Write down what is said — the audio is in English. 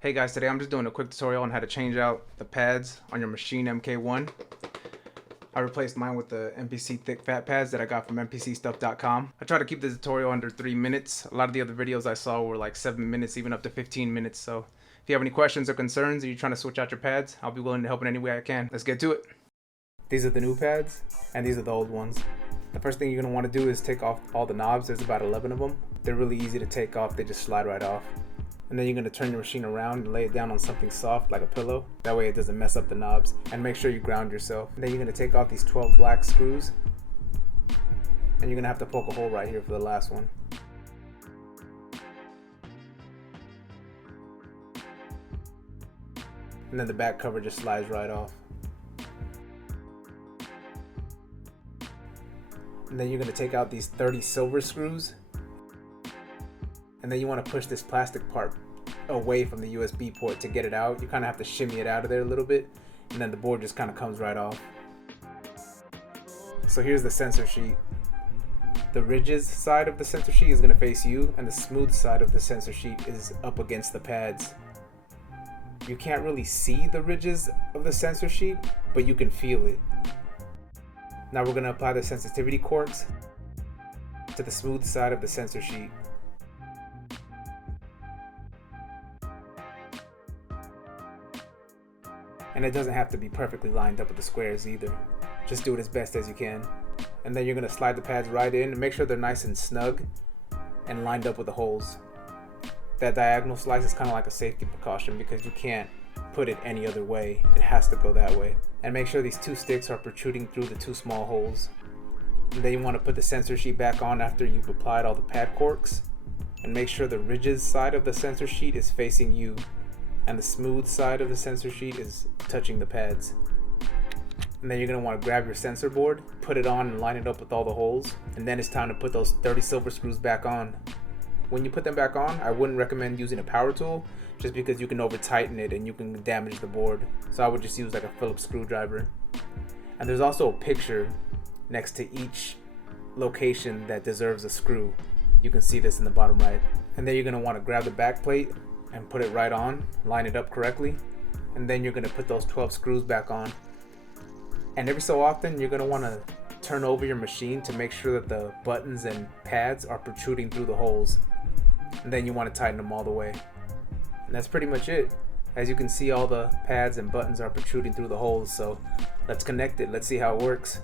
Hey guys, today I'm just doing a quick tutorial on how to change out the pads on your Maschine MK1. I replaced mine with the MPC thick fat pads that I got from mpcstuff.com. I try to keep the tutorial under 3 minutes. A lot of the other videos I saw were like 7 minutes, even up to 15 minutes. So if you have any questions or concerns or you're trying to switch out your pads, I'll be willing to help in any way I can. Let's get to it. These are the new pads and these are the old ones. The first thing you're going to want to do is take off all the knobs. There's about 11 of them. They're really easy to take off. They just slide right off. And then you're going to turn your machine around and lay it down on something soft like a pillow. That way it doesn't mess up the knobs. And make sure you ground yourself. And then you're going to take off these 12 black screws. And you're going to have to poke a hole right here for the last one. And then the back cover just slides right off. And then you're going to take out these 30 silver screws. And then you want to push this plastic part away from the USB port to get it out. You kind of have to shimmy it out of there a little bit, and then the board just kind of comes right off. So here's the sensor sheet. The ridges side of the sensor sheet is going to face you, and the smooth side of the sensor sheet is up against the pads. You can't really see the ridges of the sensor sheet, but you can feel it. Now we're going to apply the sensitivity quartz to the smooth side of the sensor sheet. And it doesn't have to be perfectly lined up with the squares either. Just do it as best as you can. And then you're going to slide the pads right in and make sure they're nice and snug and lined up with the holes. That diagonal slice is kind of like a safety precaution because you can't put it any other way. It has to go that way. And make sure these two sticks are protruding through the two small holes. And then you want to put the sensor sheet back on after you've applied all the pad corks. And make sure the ridges side of the sensor sheet is facing you, and the smooth side of the sensor sheet is touching the pads. And then you're going to want to grab your sensor board, put it on and line it up with all the holes, and then it's time to put those 30 silver screws back on. When you put them back on, I wouldn't recommend using a power tool just because you can over tighten it and you can damage the board. So I would just use like a Phillips screwdriver. And there's also a picture next to each location that deserves a screw. You can see this in the bottom right. And then you're going to want to grab the back plate and put it right on, line it up correctly, and then you're going to put those 12 screws back on. And every so often you're going to want to turn over your machine to make sure that the buttons and pads are protruding through the holes, and then you want to tighten them all the way. And that's pretty much it. As you can see, all the pads and buttons are protruding through the holes, so let's connect it. Let's see how it works.